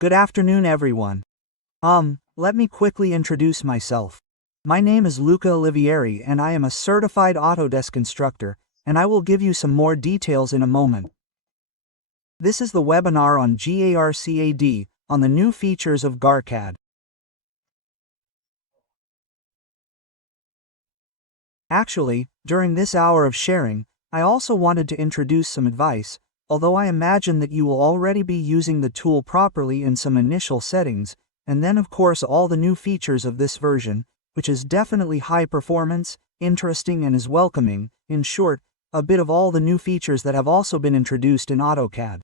Good afternoon, everyone. Let me quickly introduce myself. My name is Luca Olivieri and I am a certified Autodesk instructor, and I will give you some more details in a moment. This is the webinar on GstarCAD, on the new features of GstarCAD. Actually, during this hour of sharing, I also wanted to introduce some advice, although I imagine that you will already be using the tool properly in some initial settings, and then of course all the new features of this version, which is definitely high performance, interesting and is welcoming, in short, a bit of all the new features that have also been introduced in AutoCAD.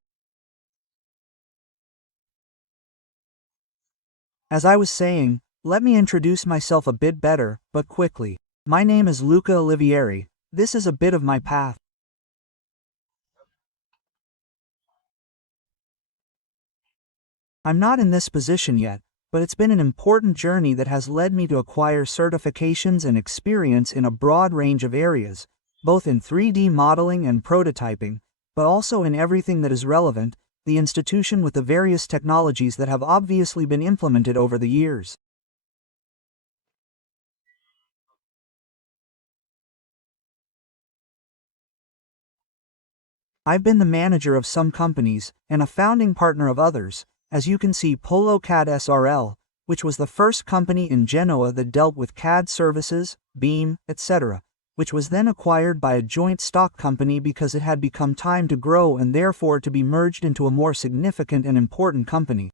As I was saying, let me introduce myself a bit better, but quickly. My name is Luca Olivieri. This is a bit of my path. I'm not in this position yet, but it's been an important journey that has led me to acquire certifications and experience in a broad range of areas, both in 3D modeling and prototyping, but also in everything that is relevant, the institution with the various technologies that have obviously been implemented over the years. I've been the manager of some companies, and a founding partner of others, as you can see Polo CAD SRL, which was the first company in Genoa that dealt with CAD services, BIM, etc., which was then acquired by a joint stock company because it had become time to grow and therefore to be merged into a more significant and important company.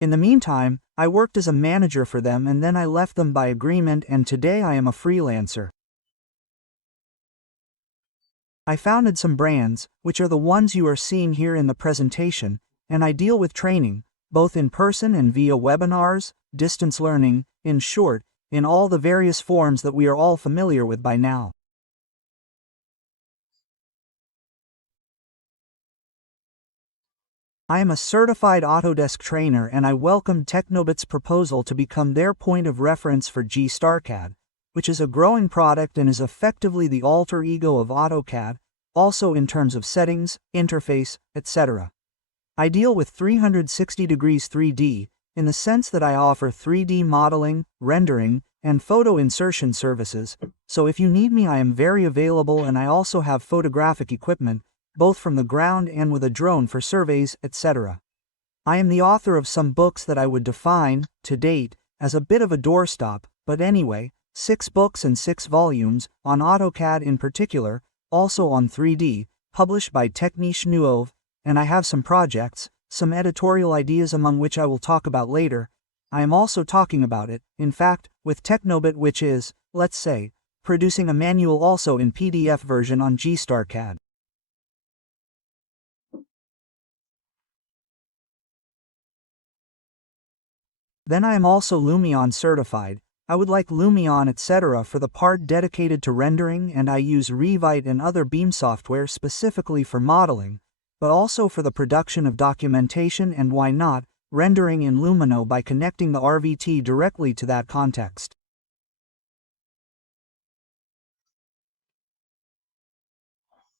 In the meantime, I worked as a manager for them and then I left them by agreement, and today I am a freelancer. I founded some brands, which are the ones you are seeing here in the presentation, and I deal with training, both in person and via webinars, distance learning, in short, in all the various forms that we are all familiar with by now. I am a certified Autodesk trainer and I welcome Technobit's proposal to become their point of reference for GstarCAD, which is a growing product and is effectively the alter ego of AutoCAD, also in terms of settings, interface, etc. I deal with 360 degrees 3D, in the sense that I offer 3D modeling, rendering, and photo insertion services, so if you need me I am very available, and I also have photographic equipment, both from the ground and with a drone for surveys, etc. I am the author of some books that I would define, to date, as a bit of a doorstop, but anyway, 6 books and 6 volumes, on AutoCAD in particular, also on 3D, published by Technique Neuve, and I have some projects, some editorial ideas among which I will talk about later. I am also talking about it, in fact, with Technobit, which is, let's say, producing a manual also in PDF version on GstarCAD. Then I am also Lumion certified. I would like Lumion etc. for the part dedicated to rendering, and I use Revite and other BIM software specifically for modeling, but also for the production of documentation and why not, rendering in Lumino by connecting the RVT directly to that context.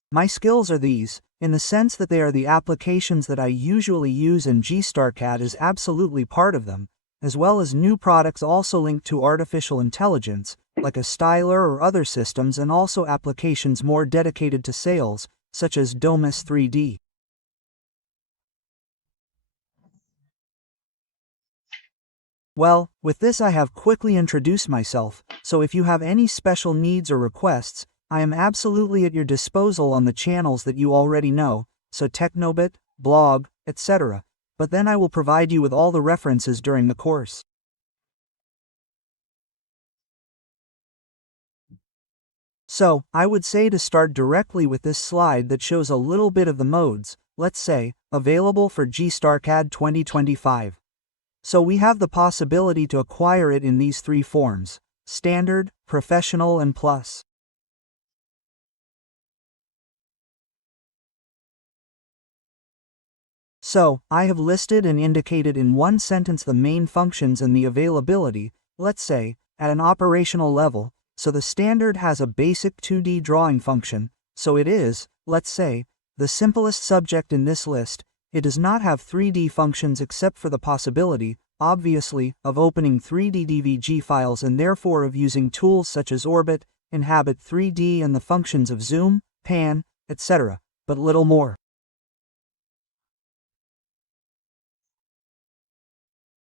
My skills are these, in the sense that they are the applications that I usually use, and GstarCAD is absolutely part of them, as well as new products also linked to artificial intelligence, like a styler or other systems, and also applications more dedicated to sales, such as Domus 3D. Well, with this I have quickly introduced myself, so if you have any special needs or requests, I am absolutely at your disposal on the channels that you already know, so Technobit, blog, etc., but then I will provide you with all the references during the course. So, I would say to start directly with this slide that shows a little bit of the modes, let's say, available for GstarCAD 2025. So we have the possibility to acquire it in these 3 forms: Standard, Professional and Plus. So, I have listed and indicated in one sentence the main functions and the availability, let's say, at an operational level. So the Standard has a basic 2D drawing function, so it is, let's say, the simplest subject in this list, it does not have 3D functions except for the possibility, obviously, of opening 3D DVG files and therefore of using tools such as Orbit, Inhabit 3D and the functions of Zoom, Pan, etc., but little more.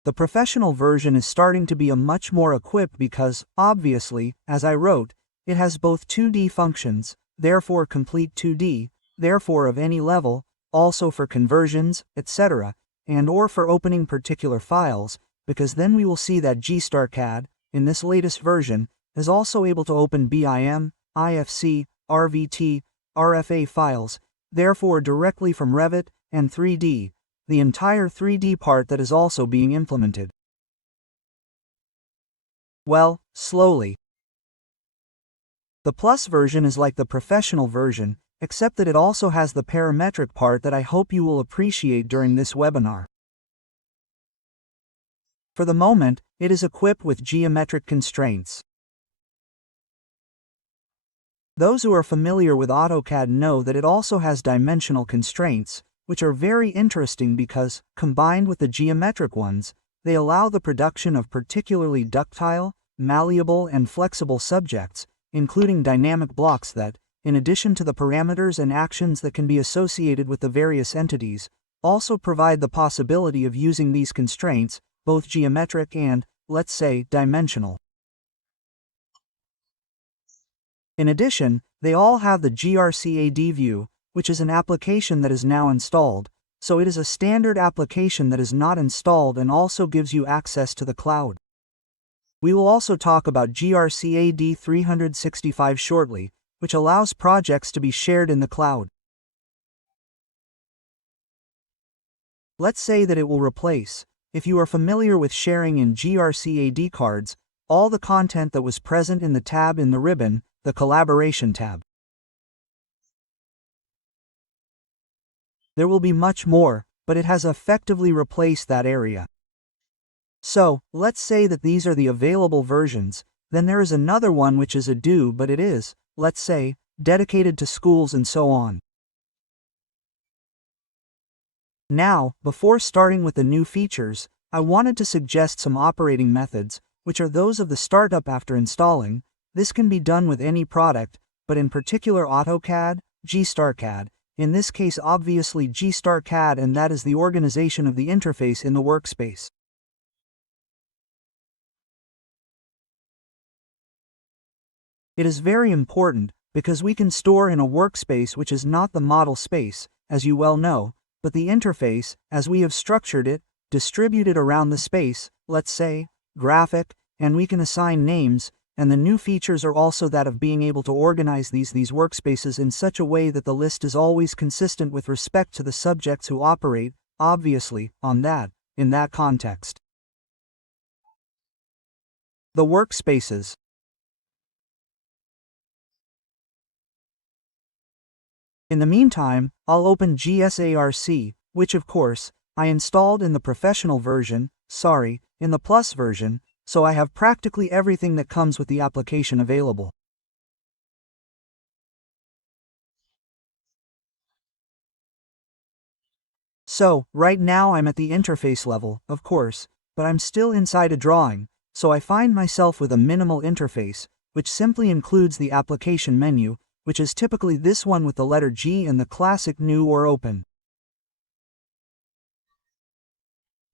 The professional version is starting to be a much more equipped because, obviously, as I wrote, it has both 2D functions, therefore complete 2D, therefore of any level, also for conversions, etc., and or for opening particular files, because then we will see that GstarCAD, in this latest version, is also able to open BIM, IFC, RVT, RFA files, therefore directly from Revit and 3D, the entire 3D part that is also being implemented. Well, slowly. The Plus version is like the professional version, except that it also has the parametric part that I hope you will appreciate during this webinar. For the moment, it is equipped with geometric constraints. Those who are familiar with AutoCAD know that it also has dimensional constraints, which are very interesting because, combined with the geometric ones, they allow the production of particularly ductile, malleable and flexible subjects, including dynamic blocks that, in addition to the parameters and actions that can be associated with the various entities, also provide the possibility of using these constraints, both geometric and, let's say, dimensional. In addition, they all have the GrCAD view, which is an application that is now installed, so it is a standard application that is not installed and also gives you access to the cloud. We will also talk about GrCAD 365 shortly, which allows projects to be shared in the cloud. Let's say that it will replace, if you are familiar with sharing in GrCAD cards, all the content that was present in the tab in the ribbon, the Collaboration tab. There will be much more, but it has effectively replaced that area. So, let's say that these are the available versions, then there is another one which is a do but it is, let's say, dedicated to schools and so on. Now, before starting with the new features, I wanted to suggest some operating methods, which are those of the startup after installing. This can be done with any product, but in particular AutoCAD, GstarCAD, in this case obviously GstarCAD, and that is the organization of the interface in the workspace. It is very important, because we can store in a workspace which is not the model space, as you well know, but the interface, as we have structured it, distributed around the space, let's say, graphic, and we can assign names, and the new features are also that of being able to organize these workspaces in such a way that the list is always consistent with respect to the subjects who operate, obviously, on that, in that context. The workspaces. In the meantime, I'll open GsARC, which of course, I installed in the professional version, in the Plus version, so I have practically everything that comes with the application available. So, right now I'm at the interface level, of course, but I'm still inside a drawing, so I find myself with a minimal interface, which simply includes the application menu, which is typically this one with the letter G and the classic New or Open.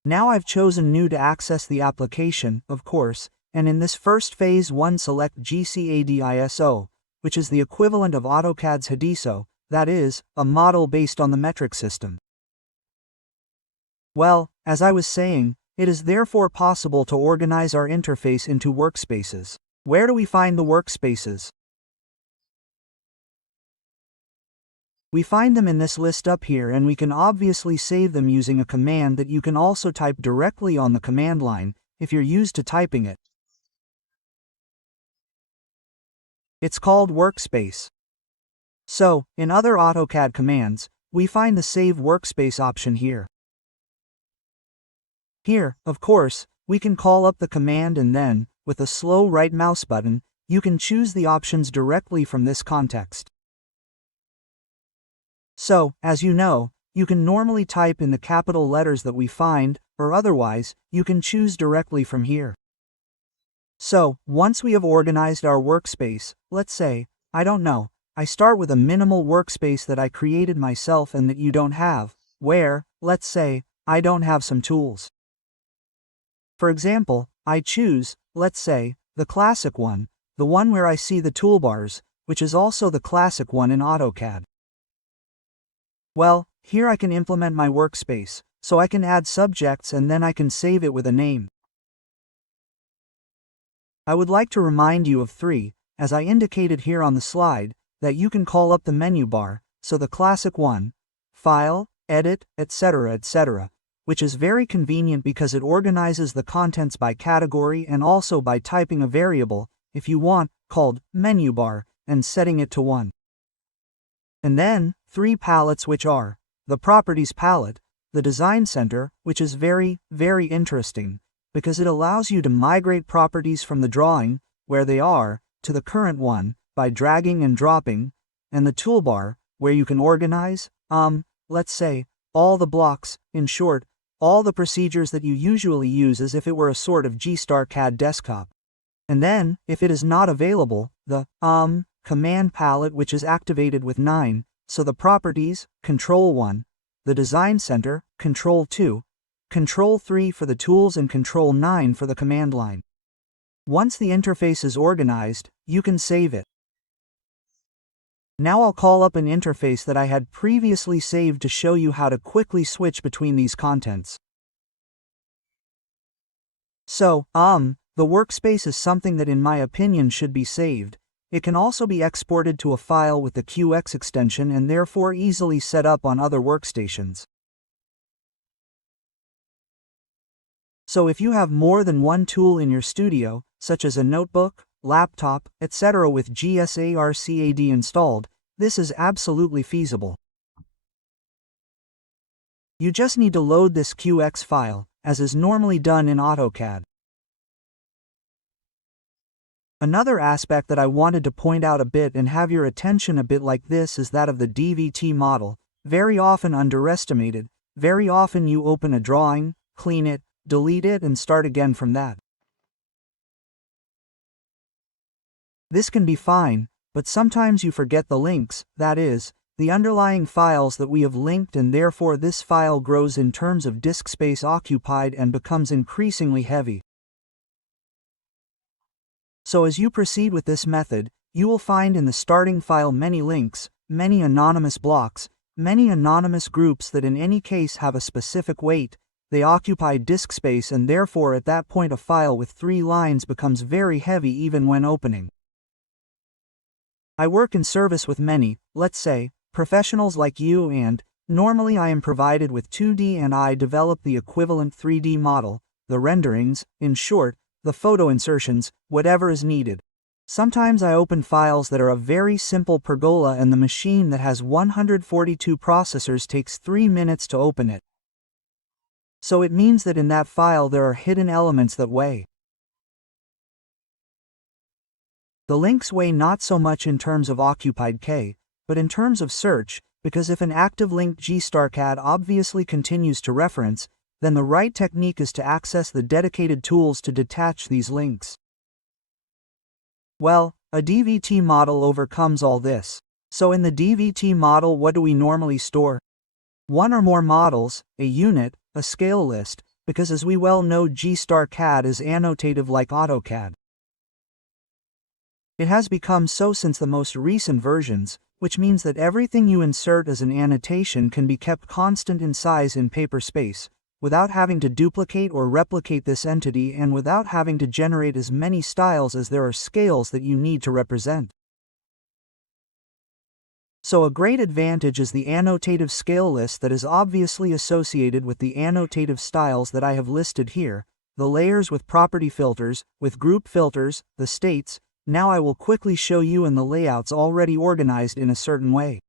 Now I've chosen New to access the application, of course, and in this first phase 1 select GCAD ISO, which is the equivalent of AutoCAD's HDISO, that is, a model based on the metric system. Well, as I was saying, it is therefore possible to organize our interface into workspaces. Where do we find the workspaces? We find them in this list up here, and we can obviously save them using a command that you can also type directly on the command line, if you're used to typing it. It's called Workspace. So, in other AutoCAD commands, we find the Save Workspace option here. Here, of course, we can call up the command and then, with a slow right mouse button, you can choose the options directly from this context. So, as you know, you can normally type in the capital letters that we find, or otherwise, you can choose directly from here. So, once we have organized our workspace, let's say, I don't know, I start with a minimal workspace that I created myself and that you don't have, where, let's say, I don't have some tools. For example, I choose, let's say, the classic one, the one where I see the toolbars, which is also the classic one in AutoCAD. Well, here I can implement my workspace, so I can add subjects and then I can save it with a name. I would like to remind you of three, as I indicated here on the slide, that you can call up the menu bar, so the classic one, File, Edit, etc., which is very convenient because it organizes the contents by category and also by typing a variable, if you want, called menu bar, and setting it to 1. And then, 3 palettes, which are the Properties palette, the Design Center, which is very, very interesting, because it allows you to migrate properties from the drawing, where they are, to the current one, by dragging and dropping, and the toolbar, where you can organize, let's say, all the blocks, in short, all the procedures that you usually use as if it were a sort of GstarCAD desktop. And then, if it is not available, the Command palette, which is activated with 9, so the Properties, Control 1, the Design Center, Control 2, Control 3 for the tools and Control 9 for the command line. Once the interface is organized, you can save it. Now I'll call up an interface that I had previously saved to show you how to quickly switch between these contents. So, the workspace is something that in my opinion should be saved. It can also be exported to a file with the QX extension and therefore easily set up on other workstations. So if you have more than one tool in your studio, such as a notebook, laptop, etc. with GstarCAD installed, this is absolutely feasible. You just need to load this QX file, as is normally done in AutoCAD. Another aspect that I wanted to point out a bit and have your attention a bit like this is that of the DVT model, very often underestimated. Very often you open a drawing, clean it, delete it and start again from that. This can be fine, but sometimes you forget the links, that is, the underlying files that we have linked, and therefore this file grows in terms of disk space occupied and becomes increasingly heavy. So as you proceed with this method, you will find in the starting file many links, many anonymous blocks, many anonymous groups that in any case have a specific weight. They occupy disk space and therefore at that point a file with 3 lines becomes very heavy even when opening. I work in service with many, let's say, professionals like you, and normally I am provided with 2D and I develop the equivalent 3D model, the renderings, in short, the photo insertions, whatever is needed. Sometimes I open files that are a very simple pergola and the machine that has 142 processors takes 3 minutes to open it. So it means that in that file there are hidden elements that weigh. The links weigh not so much in terms of occupied K, but in terms of search, because if an active link GstarCAD obviously continues to reference, then the right technique is to access the dedicated tools to detach these links. Well, a DVT model overcomes all this. So in the DVT model, what do we normally store? One or more models, a unit, a scale list, because as we well know GstarCAD is annotative like AutoCAD. It has become so since the most recent versions, which means that everything you insert as an annotation can be kept constant in size in paper space, without having to duplicate or replicate this entity and without having to generate as many styles as there are scales that you need to represent. So a great advantage is the annotative scale list that is obviously associated with the annotative styles that I have listed here, the layers with property filters, with group filters, the states. Now I will quickly show you in the layouts already organized in a certain way.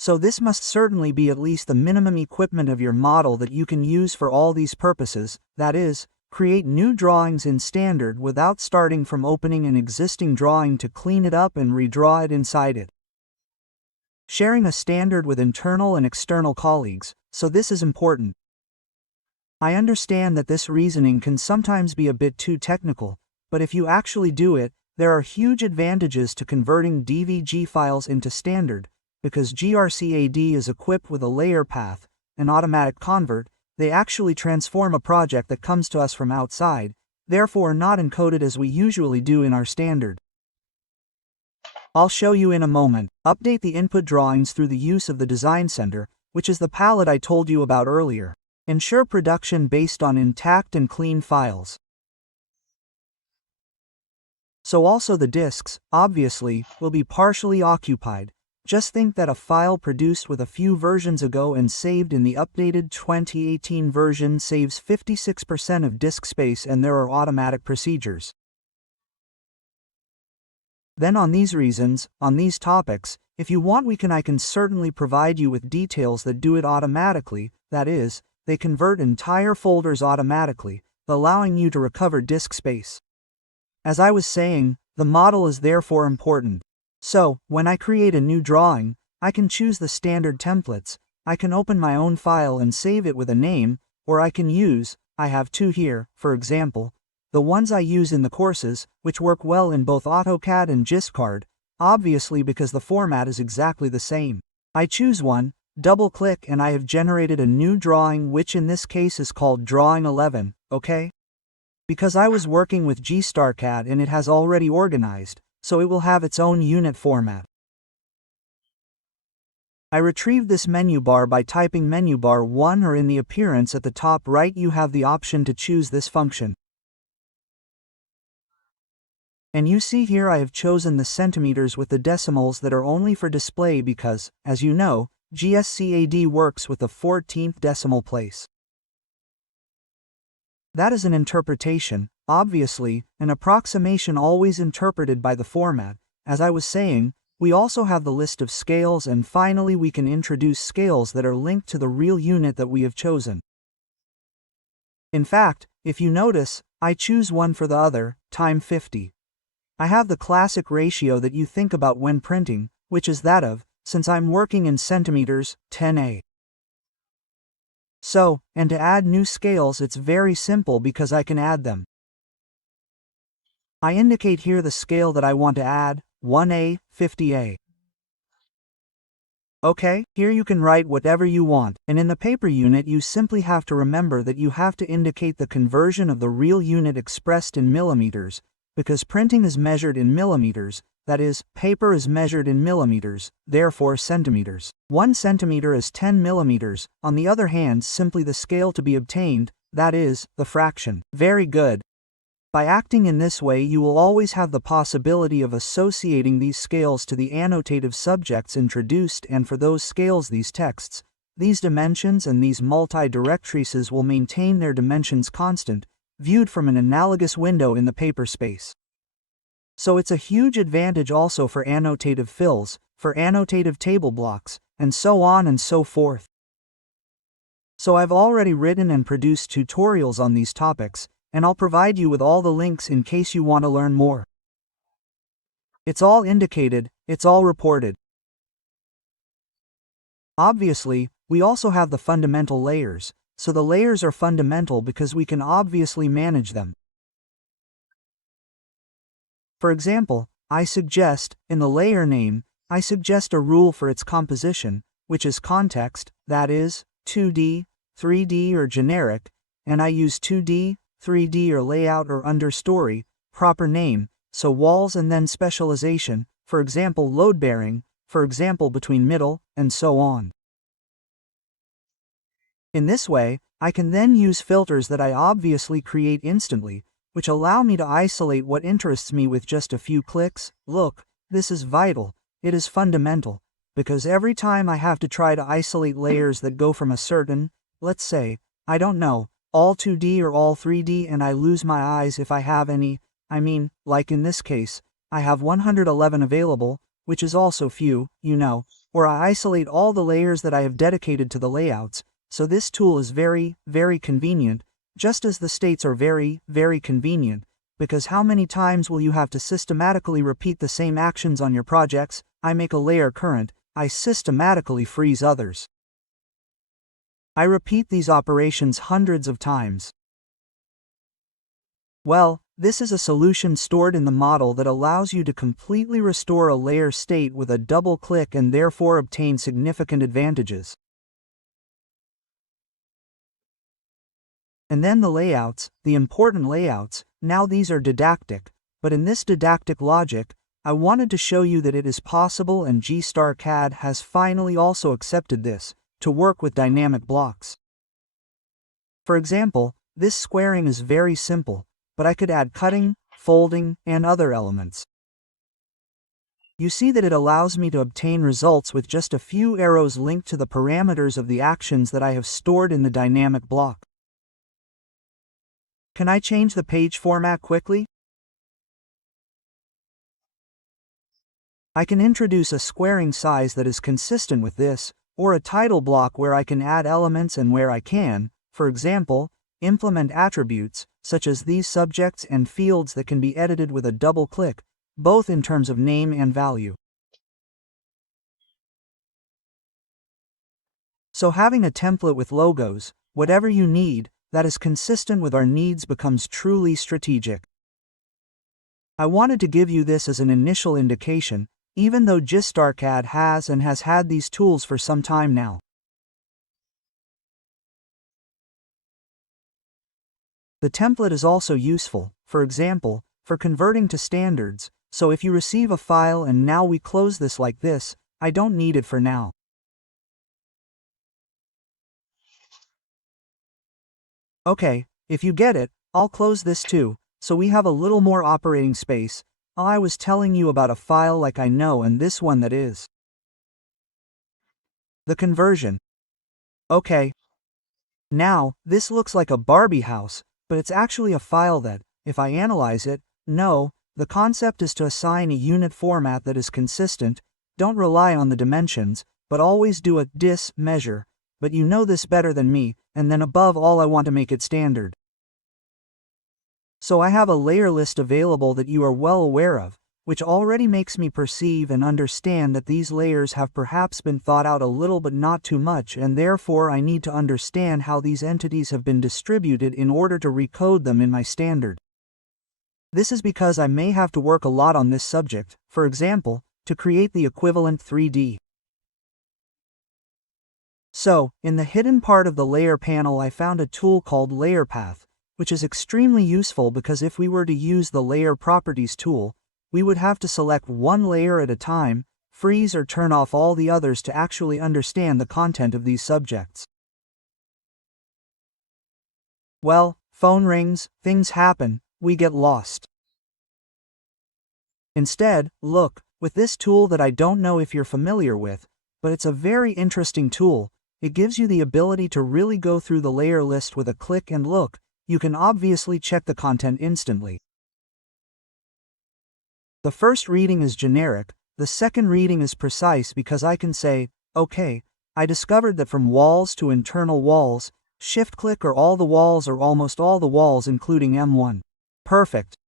So this must certainly be at least the minimum equipment of your model that you can use for all these purposes, that is, create new drawings in standard without starting from opening an existing drawing to clean it up and redraw it inside it. sharing a standard with internal and external colleagues, so this is important. I understand that this reasoning can sometimes be a bit too technical, but if you actually do it, there are huge advantages to converting DVG files into standard, because GrCAD is equipped with a layer path, an automatic convert. They actually transform a project that comes to us from outside, therefore not encoded as we usually do in our standard. I'll show you in a moment. Update the input drawings through the use of the Design Center, which is the palette I told you about earlier. Ensure production based on intact and clean files. So also the disks, obviously, will be partially occupied. Just think that a file produced with a few versions ago and saved in the updated 2018 version saves 56% of disk space, and there are automatic procedures. Then on these reasons, on these topics, if you want I can certainly provide you with details that do it automatically, that is, they convert entire folders automatically, allowing you to recover disk space. As I was saying, the model is therefore important. So, when I create a new drawing, I can choose the standard templates, I can open my own file and save it with a name, or I can use, I have two here, for example, the ones I use in the courses, which work well in both AutoCAD and GstarCAD, obviously because the format is exactly the same. I choose one, double-click, and I have generated a new drawing, which in this case is called Drawing 11, okay? Because I was working with GstarCAD and it has already organized, so it will have its own unit format. I retrieved this menu bar by typing menu bar 1, or in the appearance at the top right you have the option to choose this function. And you see here I have chosen the centimeters with the decimals that are only for display because, as you know, GsCAD works with the 14th decimal place. That is an interpretation, obviously, an approximation always interpreted by the format. As I was saying, we also have the list of scales, and finally we can introduce scales that are linked to the real unit that we have chosen. In fact, if you notice, I choose one for the other, time 50. I have the classic ratio that you think about when printing, which is that of, since I'm working in centimeters, 10A. So, and to add new scales it's very simple because I can add them. I indicate here the scale that I want to add, 1A, 50A. Okay, here you can write whatever you want, and in the paper unit you simply have to remember that you have to indicate the conversion of the real unit expressed in millimeters, because printing is measured in millimeters, that is, paper is measured in millimeters, therefore centimeters. 1 centimeter is 10 millimeters, on the other hand simply the scale to be obtained, that is, the fraction. Very good. By acting in this way you will always have the possibility of associating these scales to the annotative subjects introduced, and for those scales these texts, these dimensions and these multi-directrices will maintain their dimensions constant, viewed from an analogous window in the paper space. So it's a huge advantage also for annotative fills, for annotative table blocks, and so on and so forth. So I've already written and produced tutorials on these topics, and I'll provide you with all the links in case you want to learn more. It's all indicated, it's all reported. Obviously, we also have the fundamental layers, so the layers are fundamental because we can obviously manage them. For example, I suggest, in the layer name, I suggest a rule for its composition, which is context, that is, 2D, 3D or generic, and I use 2D, 3D or layout or understory, proper name, so walls and then specialization, for example load bearing, for example between middle, and so on. In this way, I can then use filters that I obviously create instantly, which allow me to isolate what interests me with just a few clicks. Look, this is vital, it is fundamental, because every time I have to try to isolate layers that go from a certain, let's say, I don't know, all 2D or all 3D, and I lose my eyes if I have any, I mean, like in this case, I have 111 available, which is also few, you know, or I isolate all the layers that I have dedicated to the layouts, so this tool is very, very convenient, just as the states are very, very convenient, because how many times will you have to systematically repeat the same actions on your projects? I make a layer current, I systematically freeze others. I repeat these operations hundreds of times. Well, this is a solution stored in the model that allows you to completely restore a layer state with a double click and therefore obtain significant advantages. And then the layouts, the important layouts. Now these are didactic, but in this didactic logic, I wanted to show you that it is possible, and GstarCAD has finally also accepted this, to work with dynamic blocks. For example, this squaring is very simple, but I could add cutting, folding, and other elements. You see that it allows me to obtain results with just a few arrows linked to the parameters of the actions that I have stored in the dynamic block. Can I change the page format quickly? I can introduce a squaring size that is consistent with this, or a title block where I can add elements and where I can, for example, implement attributes, such as these subjects and fields that can be edited with a double click, both in terms of name and value. So having a template with logos, whatever you need, that is consistent with our needs becomes truly strategic. I wanted to give you this as an initial indication, even though GstarCAD has had these tools for some time now. The template is also useful, for example, for converting to standards, so if you receive a file and now we close this like this, I don't need it for now. Okay, if you get it, I'll close this too, so we have a little more operating space. I was telling you about a file like I know, and this one that is. The conversion. Okay. Now, this looks like a Barbie house, but it's actually a file that, if I analyze it, no, the concept is to assign a unit format that is consistent. Don't rely on the dimensions, but always do a dis measure, but you know this better than me, and then above all I want to make it standard. So I have a layer list available that you are well aware of, which already makes me perceive and understand that these layers have perhaps been thought out a little but not too much, and therefore I need to understand how these entities have been distributed in order to recode them in my standard. This is because I may have to work a lot on this subject, for example, to create the equivalent 3D. So, in the hidden part of the layer panel I found a tool called Layer Path, which is extremely useful because if we were to use the Layer Properties tool, we would have to select one layer at a time, freeze or turn off all the others to actually understand the content of these subjects. Well, phone rings, things happen, we get lost. Instead, look, with this tool that I don't know if you're familiar with, but it's a very interesting tool. It gives you the ability to really go through the layer list with a click and look. You can obviously check the content instantly. The first reading is generic, the second reading is precise because I can say, okay, I discovered that from walls to internal walls, shift-click or all the walls or almost all the walls including M1. Perfect.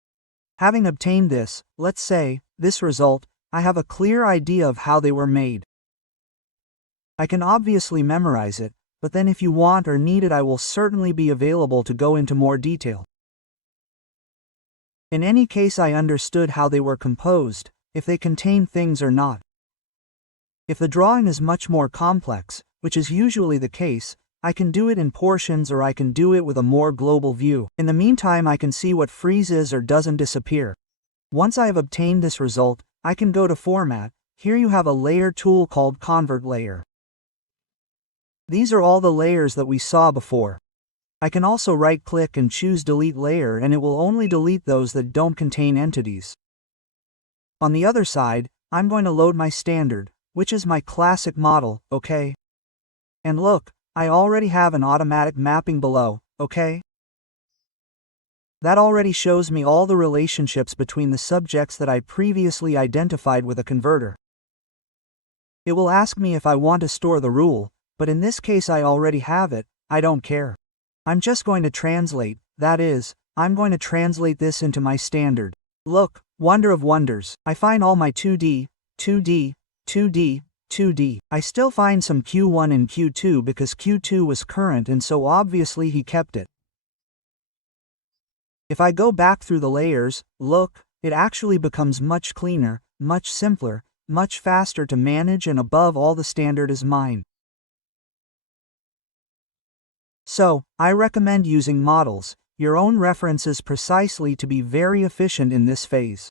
Having obtained this, let's say, this result, I have a clear idea of how they were made. I can obviously memorize it, but then if you want or need it I will certainly be available to go into more detail. In any case I understood how they were composed, if they contain things or not. If the drawing is much more complex, which is usually the case, I can do it in portions or I can do it with a more global view. In the meantime I can see what freezes or doesn't disappear. Once I have obtained this result, I can go to Format. Here you have a layer tool called Convert Layer. These are all the layers that we saw before. I can also right-click and choose Delete Layer and it will only delete those that don't contain entities. On the other side, I'm going to load my standard, which is my classic model, okay? And look, I already have an automatic mapping below, okay? That already shows me all the relationships between the subjects that I previously identified with a converter. It will ask me if I want to store the rule, but in this case I already have it, I don't care. I'm just going to translate, that is, I'm going to translate this into my standard. Look, wonder of wonders, I find all my 2D, 2D, 2D, 2D. I still find some Q1 and Q2 because Q2 was current and so obviously he kept it. If I go back through the layers, look, it actually becomes much cleaner, much simpler, much faster to manage, and above all the standard is mine. So, I recommend using models, your own references precisely, to be very efficient in this phase.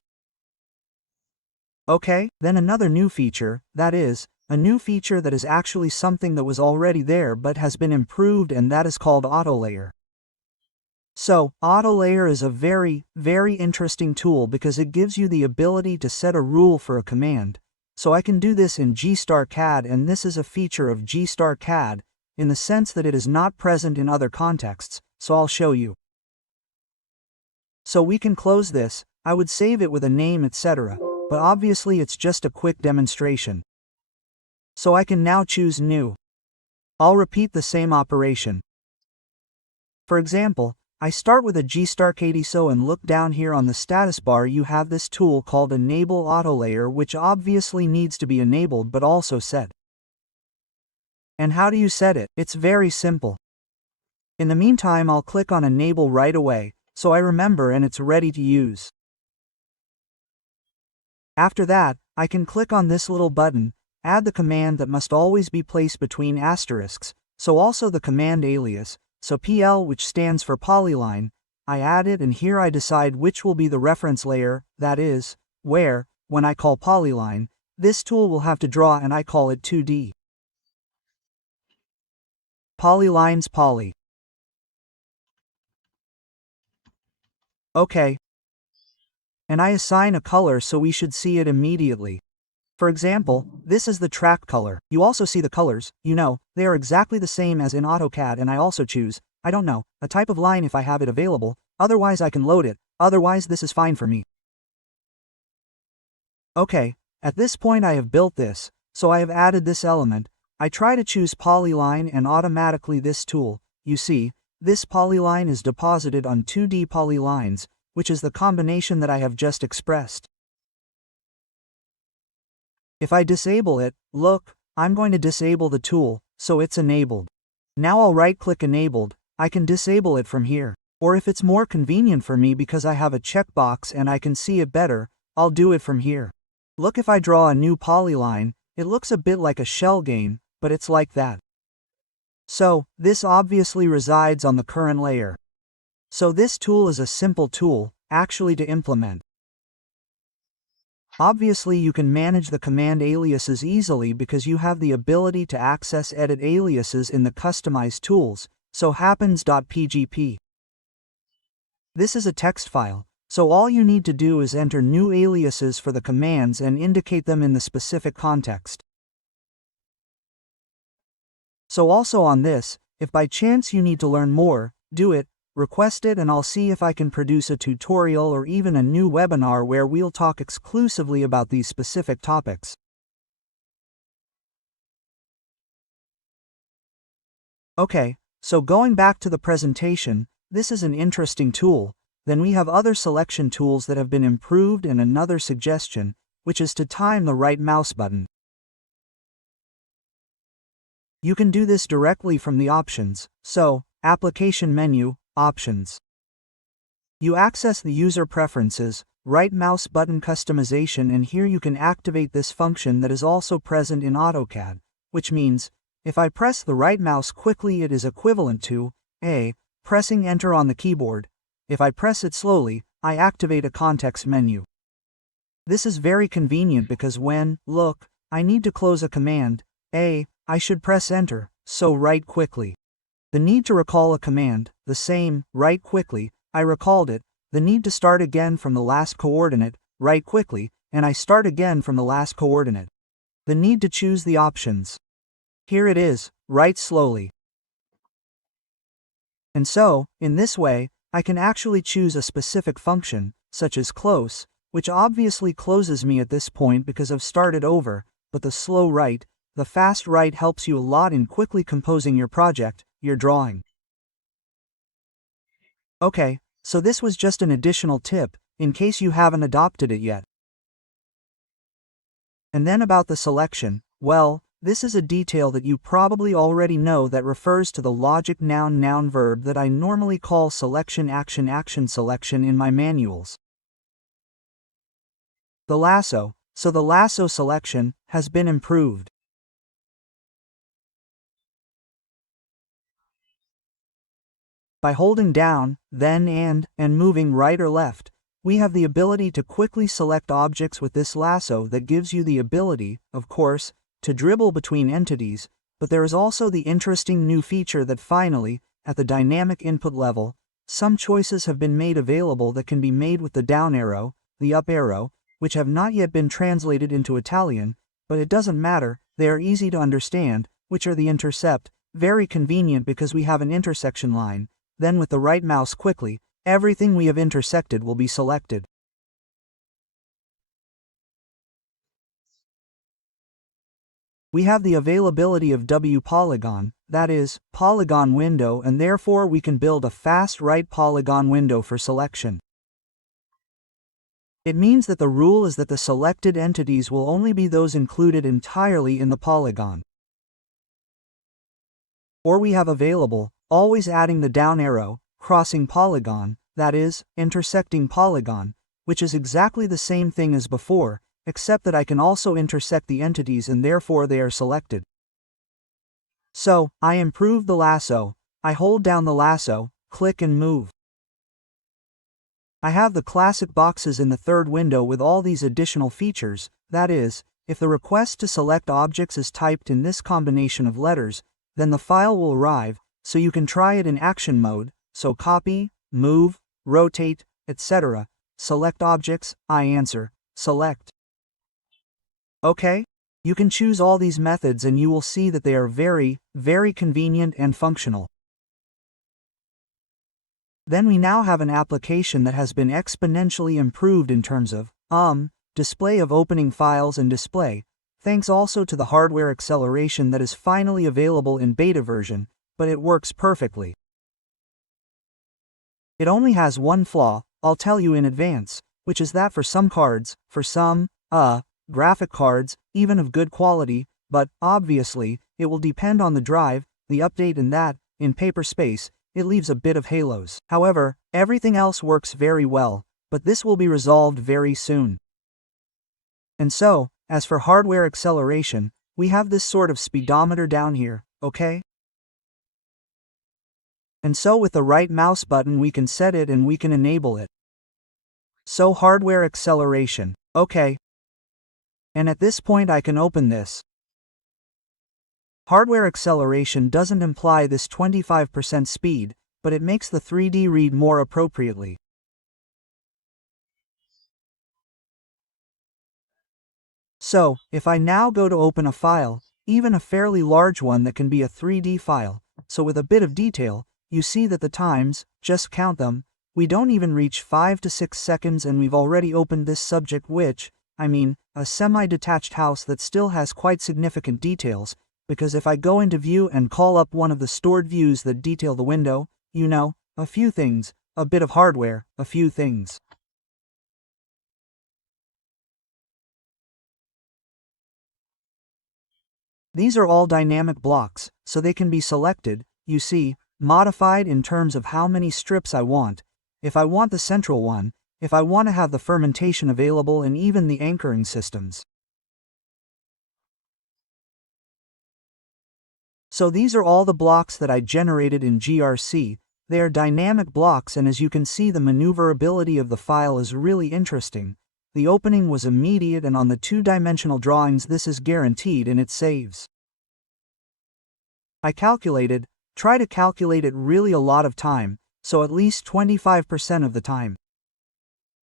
Okay, then another new feature, that is, a new feature that is actually something that was already there but has been improved, and that is called AutoLayer. So, AutoLayer is a very, very interesting tool because it gives you the ability to set a rule for a command. So I can do this in GstarCAD, and this is a feature of GstarCAD in the sense that it is not present in other contexts, so I'll show you. So we can close this, I would save it with a name, etc., but obviously it's just a quick demonstration. So I can now choose New. I'll repeat the same operation. For example, I start with a GstarCAD ISO and look down here on the status bar. You have this tool called Enable AutoLayer, which obviously needs to be enabled but also set. And how do you set it? It's very simple. In the meantime, I'll click on Enable right away, so I remember and it's ready to use. After that, I can click on this little button, add the command that must always be placed between asterisks, so also the command alias, so PL, which stands for polyline, I add it, and here I decide which will be the reference layer, that is, where, when I call polyline, this tool will have to draw, and I call it 2D. Polylines poly. Okay. And I assign a color so we should see it immediately. For example, this is the track color. You also see the colors, they are exactly the same as in AutoCAD, and I also choose, I don't know, a type of line if I have it available, otherwise I can load it, otherwise this is fine for me. Okay, at this point I have built this, so I have added this element. I try to choose polyline and automatically this tool, you see, this polyline is deposited on 2D polylines, which is the combination that I have just expressed. If I disable it, look, I'm going to disable the tool, so it's enabled. Now I'll right-click Enabled. I can disable it from here. Or if it's more convenient for me because I have a checkbox and I can see it better, I'll do it from here. Look, if I draw a new polyline, it looks a bit like a shell game, but it's like that. So, this obviously resides on the current layer. So this tool is a simple tool, actually, to implement. Obviously you can manage the command aliases easily because you have the ability to access edit aliases in the customized tools, so happens.pgp. This is a text file, so all you need to do is enter new aliases for the commands and indicate them in the specific context. So also on this, if by chance you need to learn more, do it, request it, and I'll see if I can produce a tutorial or even a new webinar where we'll talk exclusively about these specific topics. Okay, so going back to the presentation, this is an interesting tool. Then we have other selection tools that have been improved, and another suggestion, which is to time the right mouse button. You can do this directly from the options, so, Application menu, Options. You access the user preferences, right mouse button customization, and here you can activate this function that is also present in AutoCAD, which means, if I press the right mouse quickly, it is equivalent to A. Pressing Enter on the keyboard. If I press it slowly, I activate a context menu. This is very convenient because when, look, I need to close a command, A, I should press Enter, so right quickly. The need to recall a command, the same, right quickly, I recalled it. The need to start again from the last coordinate, right quickly, and I start again from the last coordinate. The need to choose the options. Here it is, right slowly. And so, in this way, I can actually choose a specific function, such as close, which obviously closes me at this point because I've started over, but the slow right, the fast right helps you a lot in quickly composing your project, your drawing. Okay, so this was just an additional tip, in case you haven't adopted it yet. And then about the selection, Well, this is a detail that you probably already know that refers to the logic noun verb that I normally call selection action selection in my manuals. The lasso. So the lasso selection has been improved. By holding down, then and moving right or left, we have the ability to quickly select objects with this lasso that gives you the ability, of course, to dribble between entities, but there is also the interesting new feature that finally, at the dynamic input level, some choices have been made available that can be made with the down arrow, the up arrow, which have not yet been translated into Italian, but it doesn't matter, they are easy to understand, which are the intercept, very convenient because we have an intersection line, then with the right mouse quickly, everything we have intersected will be selected. We have the availability of W polygon, that is, polygon window, and therefore we can build a fast right polygon window for selection. It means that the rule is that the selected entities will only be those included entirely in the polygon. Or we have available, always adding the down arrow, crossing polygon, that is, intersecting polygon, which is exactly the same thing as before, except that I can also intersect the entities and therefore they are selected. So, I improve the lasso, I hold down the lasso, click and move. I have the classic boxes in the third window with all these additional features, that is, if the request to select objects is typed in this combination of letters, then the file will arrive, so you can try it in action mode, so copy, move, rotate, etc. Select objects, I answer, select. Okay? You can choose all these methods and you will see that they are very, very convenient and functional. Then we now have an application that has been exponentially improved in terms of display of opening files and display, thanks also to the hardware acceleration that is finally available in beta version, but it works perfectly. It only has one flaw, I'll tell you in advance, which is that for some cards, for some, graphic cards, even of good quality, but, obviously, it will depend on the drive, the update and that, in paper space, it leaves a bit of halos. However, everything else works very well, but this will be resolved very soon. And so, as for hardware acceleration, we have this sort of speedometer down here, okay? And so with the right mouse button we can set it and we can enable it. So hardware acceleration, okay. And at this point I can open this. Hardware acceleration doesn't imply this 25% speed, but it makes the 3D read more appropriately. So, if I now go to open a file, even a fairly large one that can be a 3D file, so with a bit of detail, you see that the times, just count them, we don't even reach 5 to 6 seconds and we've already opened this subject which, I mean, a semi-detached house that still has quite significant details, because if I go into view and call up one of the stored views that detail the window, you know, a few things, a bit of hardware, a few things. These are all dynamic blocks, so they can be selected, you see, modified in terms of how many strips I want, if I want the central one, if I want to have the fermentation available and even the anchoring systems. So these are all the blocks that I generated in GRC. They are dynamic blocks and as you can see the maneuverability of the file is really interesting. The opening was immediate and on the two-dimensional drawings this is guaranteed and it saves. I try to calculate it really a lot of time, so at least 25% of the time.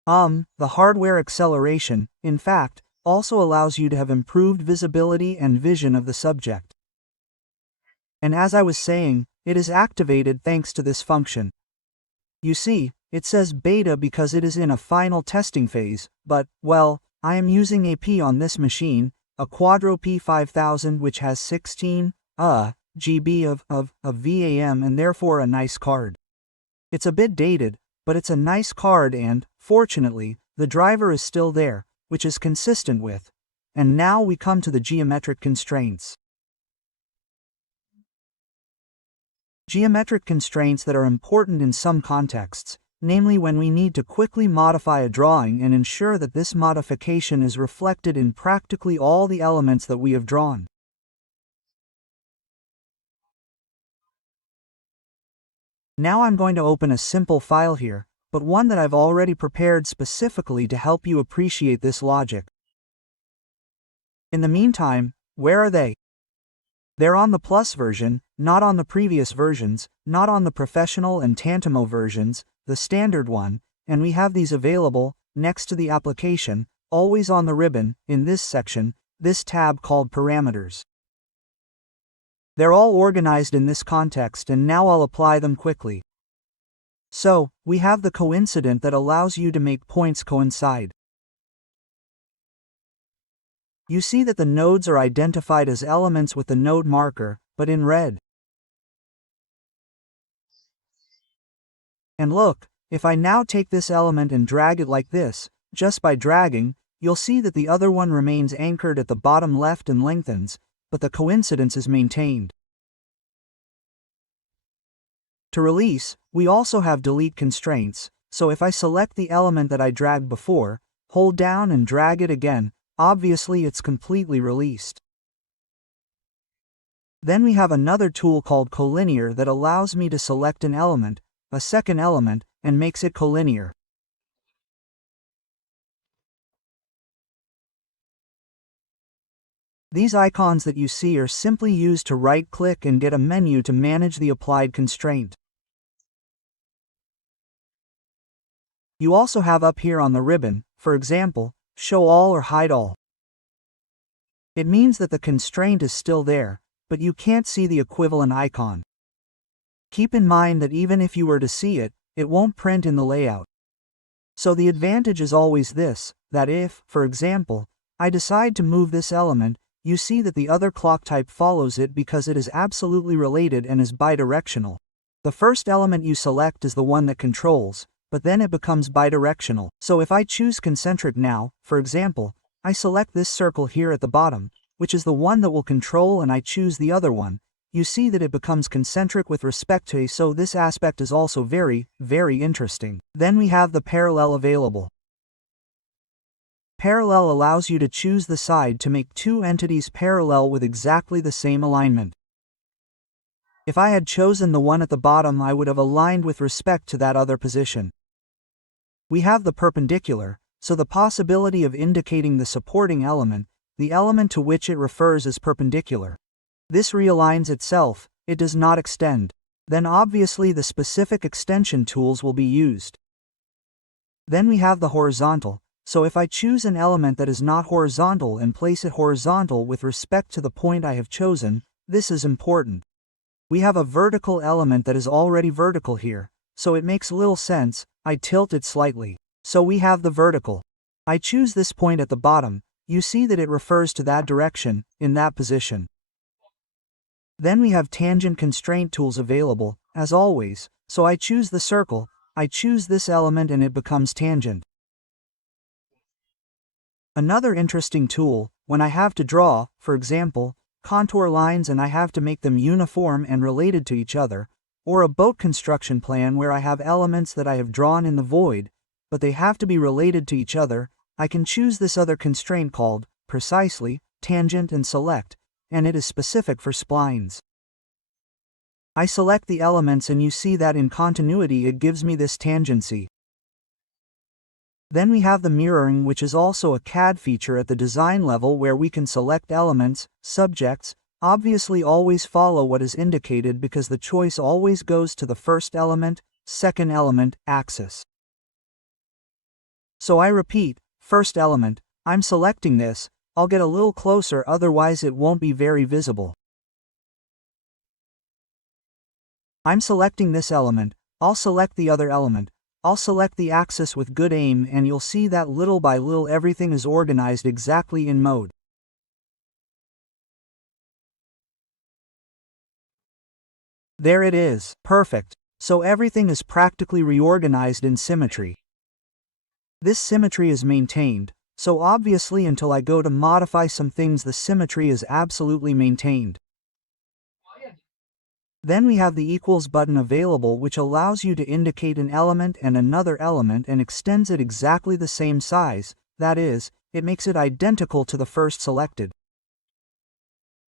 The hardware acceleration, in fact, also allows you to have improved visibility and vision of the subject. And as I was saying, it is activated thanks to this function. You see, it says beta because it is in a final testing phase, but, well, I am using a P on this machine, a Quadro P5000 which has 16 GB of VAM and therefore a nice card. It's a bit dated, but it's a nice card and, fortunately, the driver is still there, which is consistent with And now we come to the geometric constraints. Geometric constraints that are important in some contexts, namely when we need to quickly modify a drawing and ensure that this modification is reflected in practically all the elements that we have drawn. Now I'm going to open a simple file here, but one that I've already prepared specifically to help you appreciate this logic. In the meantime, where are they? They're on the Plus version, not on the previous versions, not on the Professional and Tantimo versions, the standard one, and we have these available, next to the application, always on the ribbon, in this section, this tab called Parameters. They're all organized in this context, and now I'll apply them quickly. So, we have the coincident that allows you to make points coincide. You see that the nodes are identified as elements with the node marker, but in red. And look, if I now take this element and drag it like this, just by dragging, you'll see that the other one remains anchored at the bottom left and lengthens, but the coincidence is maintained. To release, we also have delete constraints, so if I select the element that I dragged before, hold down and drag it again, obviously it's completely released. Then we have another tool called collinear that allows me to select an element, a second element, and makes it collinear. These icons that you see are simply used to right-click and get a menu to manage the applied constraint. You also have up here on the ribbon, for example, show all or hide all. It means that the constraint is still there, but you can't see the equivalent icon. Keep in mind that even if you were to see it, it won't print in the layout. So the advantage is always this, that if, for example, I decide to move this element, you see that the other clock type follows it because it is absolutely related and is bidirectional. The first element you select is the one that controls, but then it becomes bidirectional. So if I choose concentric now, for example, I select this circle here at the bottom, which is the one that will control, and I choose the other one, you see that it becomes concentric with respect to, so this aspect is also very, very interesting. Then we have the parallel available. Parallel allows you to choose the side to make two entities parallel with exactly the same alignment. If I had chosen the one at the bottom, I would have aligned with respect to that other position. We have the perpendicular, so the possibility of indicating the supporting element, the element to which it refers, is perpendicular. This realigns itself, it does not extend. Then obviously the specific extension tools will be used. Then we have the horizontal, so if I choose an element that is not horizontal and place it horizontal with respect to the point I have chosen, this is important. We have a vertical element that is already vertical here, so it makes little sense, I tilt it slightly. So we have the vertical. I choose this point at the bottom, you see that it refers to that direction, in that position. Then we have tangent constraint tools available, as always, so I choose the circle, I choose this element and it becomes tangent. Another interesting tool, when I have to draw, for example, contour lines and I have to make them uniform and related to each other, or a boat construction plan where I have elements that I have drawn in the void, but they have to be related to each other, I can choose this other constraint called, precisely, tangent and select, and it is specific for splines. I select the elements and you see that in continuity it gives me this tangency. Then we have the mirroring, which is also a CAD feature at the design level where we can select elements, subjects, obviously always follow what is indicated because the choice always goes to the first element, second element, axis. So I repeat, first element, I'm selecting this, I'll get a little closer otherwise it won't be very visible. I'm selecting this element, I'll select the other element, I'll select the axis with good aim and you'll see that little by little everything is organized exactly in mode. There it is, perfect. So everything is practically reorganized in symmetry. This symmetry is maintained, So obviously until I go to modify some things the symmetry is absolutely maintained. Then we have the equals button available, which allows you to indicate an element and another element and extends it exactly the same size, that is, it makes it identical to the first selected.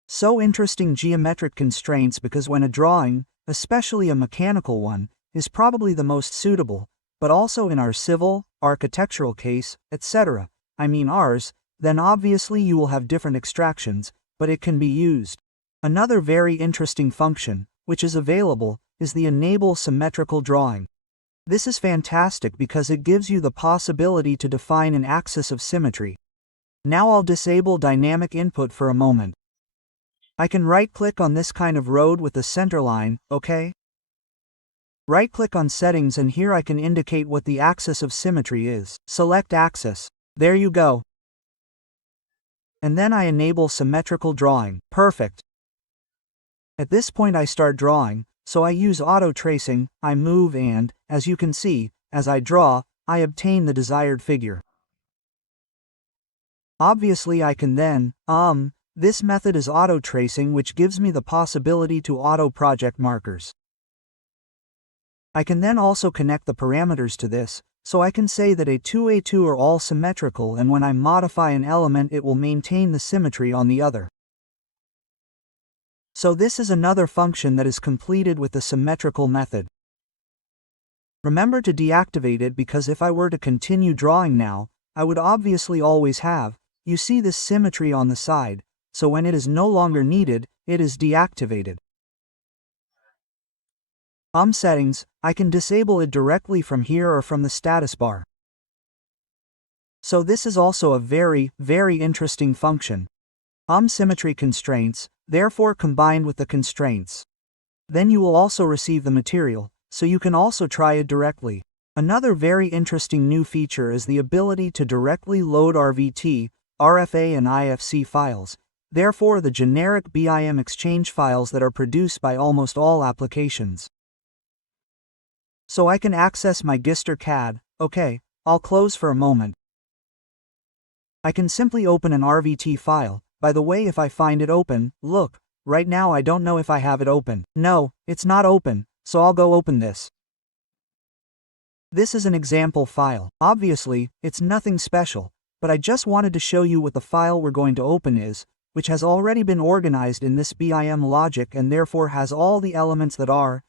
So interesting geometric constraints, because when a drawing, especially a mechanical one, is probably the most suitable, but also in our civil, architectural case, etc., I mean ours, then obviously you will have different extractions, but it can be used. Another very interesting function, which is available, is the Enable Symmetrical Drawing. This is fantastic because it gives you the possibility to define an axis of symmetry. Now I'll disable dynamic input for a moment. I can right-click on this kind of road with the center line, okay? Right-click on Settings, and here I can indicate what the axis of symmetry is. Select Axis. There you go. And then I enable Symmetrical Drawing. Perfect. At this point I start drawing, so I use auto tracing, I move and, as you can see, as I draw, I obtain the desired figure. Obviously I can then, this method is auto tracing, which gives me the possibility to auto project markers. I can then also connect the parameters to this, so I can say that A2 are all symmetrical, and when I modify an element it will maintain the symmetry on the other. So this is another function that is completed with the symmetrical method. Remember to deactivate it, because if I were to continue drawing now, I would obviously always have, you see, this symmetry on the side, so when it is no longer needed, it is deactivated. Settings, I can disable it directly from here or from the status bar. So this is also a very, very interesting function. Symmetry constraints, therefore combined with the constraints. Then you will also receive the material, so you can also try it directly. Another very interesting new feature is the ability to directly load RVT, RFA and IFC files, therefore the generic BIM exchange files that are produced by almost all applications. So I can access my GstarCAD, okay, I'll close for a moment. I can simply open an RVT file. By the way, if I find it open, look, right now I don't know if I have it open. No, it's not open, so I'll go open this. This is an example file. Obviously, it's nothing special, but I just wanted to show you what the file we're going to open is, which has already been organized in this BIM logic and therefore has all the elements that are,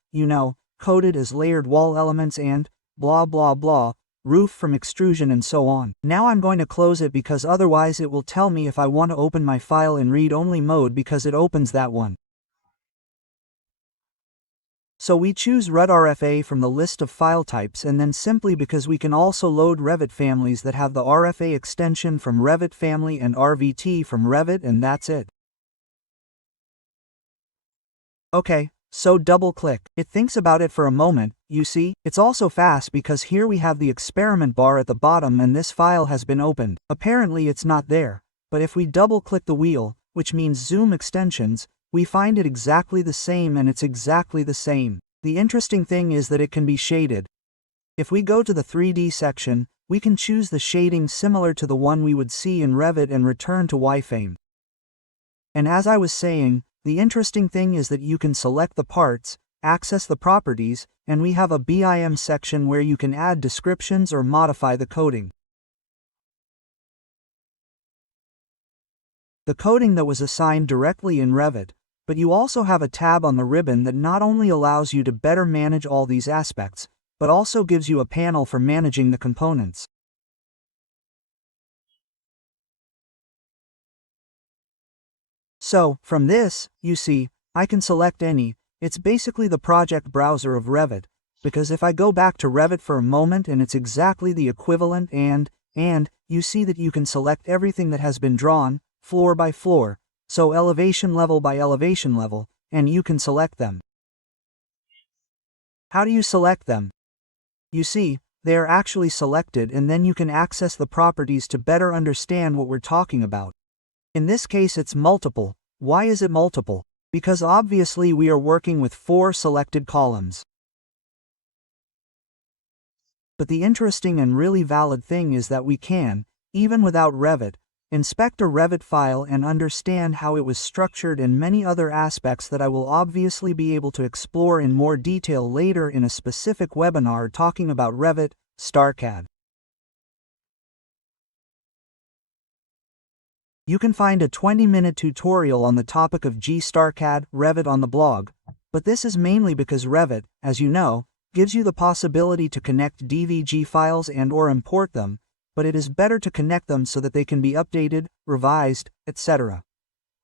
coded as layered wall elements and blah blah blah, roof from extrusion and so on. Now I'm going to close it because otherwise it will tell me if I want to open my file in read-only mode, because it opens that one. So we choose RUT-RFA from the list of file types, and then simply because we can also load Revit families that have the RFA extension from Revit family and RVT from Revit, and that's it. Okay. So double-click. It thinks about it for a moment. You see, it's also fast because here we have the experiment bar at the bottom and this file has been opened. Apparently it's not there, but if we double-click the wheel, which means zoom extensions, we find it exactly the same, and it's exactly the same. The interesting thing is that it can be shaded. If we go to the 3D section, we can choose the shading similar to the one we would see in Revit and return to wireframe. And as I was saying, the interesting thing is that you can select the parts, access the properties, and we have a BIM section where you can add descriptions or modify the coding. The coding that was assigned directly in Revit, but you also have a tab on the ribbon that not only allows you to better manage all these aspects, but also gives you a panel for managing the components. So, from this, you see, I can select any. It's basically the project browser of Revit, because if I go back to Revit for a moment, and it's exactly the equivalent, and you see that you can select everything that has been drawn, floor by floor, so elevation level by elevation level, and you can select them. How do you select them? You see, they are actually selected, and then you can access the properties to better understand what we're talking about. In this case it's multiple. Why is it multiple? Because obviously we are working with 4 selected columns. But the interesting and really valid thing is that we can, Even without Revit, inspect a Revit file and understand how it was structured and many other aspects that I will obviously be able to explore in more detail later in a specific webinar talking about Revit, GstarCAD. You can find a 20-minute tutorial on the topic of GstarCAD, Revit on the blog, but this is mainly because Revit, as you know, gives you the possibility to connect DVG files and/or import them, but it is better to connect them so that they can be updated, revised, etc.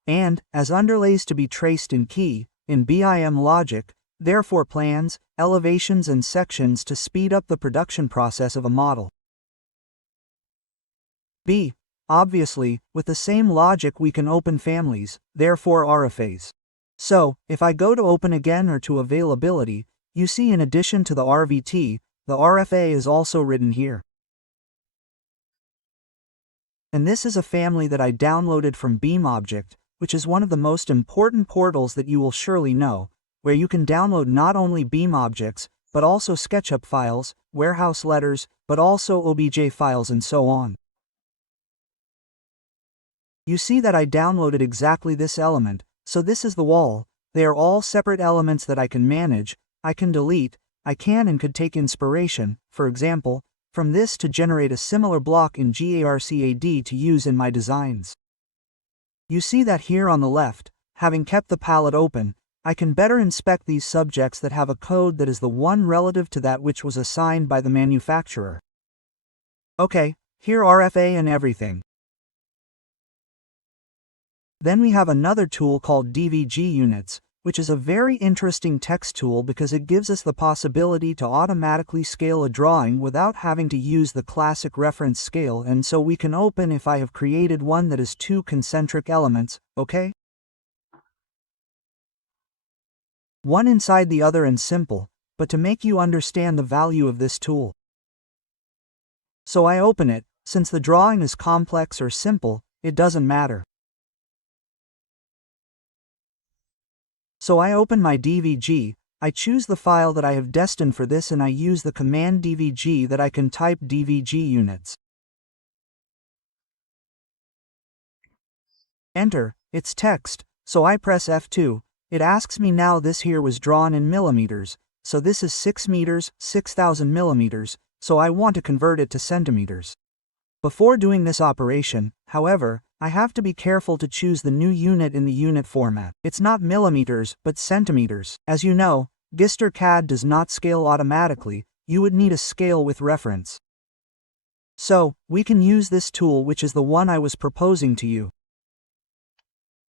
And, as underlays to be traced in key, in BIM logic, therefore plans, elevations and sections to speed up the production process of a model. B. Obviously, with the same logic we can open families, therefore RFAs. So, if I go to open again or to availability, you see in addition to the RVT, the RFA is also written here. And this is a family that I downloaded from BeamObject, which is one of the most important portals that you will surely know, where you can download not only Beam objects, but also SketchUp files, warehouse letters, but also OBJ files and so on. You see that I downloaded exactly this element, so this is the wall. They are all separate elements that I can manage, I can delete, I can and could take inspiration, for example, from this to generate a similar block in GARCAD to use in my designs. You see that here on the left, having kept the palette open, I can better inspect these subjects that have a code that is the one relative to that which was assigned by the manufacturer. Okay, here RFA and everything. Then we have another tool called DVG Units, which is a very interesting text tool because it gives us the possibility to automatically scale a drawing without having to use the classic reference scale, and so we can open if I have created one that is two concentric elements, okay? One inside the other and simple, but to make you understand the value of this tool. So I open it, since the drawing is complex or simple, it doesn't matter. So I open my DVG, I choose the file that I have destined for this and I use the command DVG that I can type DVG units. Enter, it's text, so I press F2, it asks me now this here was drawn in millimeters, so this is 6 meters, 6,000 millimeters, so I want to convert it to centimeters. Before doing this operation, however, I have to be careful to choose the new unit in the unit format. It's not millimeters, but centimeters. As you know, GstarCAD does not scale automatically, you would need a scale with reference. So, we can use this tool, which is the one I was proposing to you.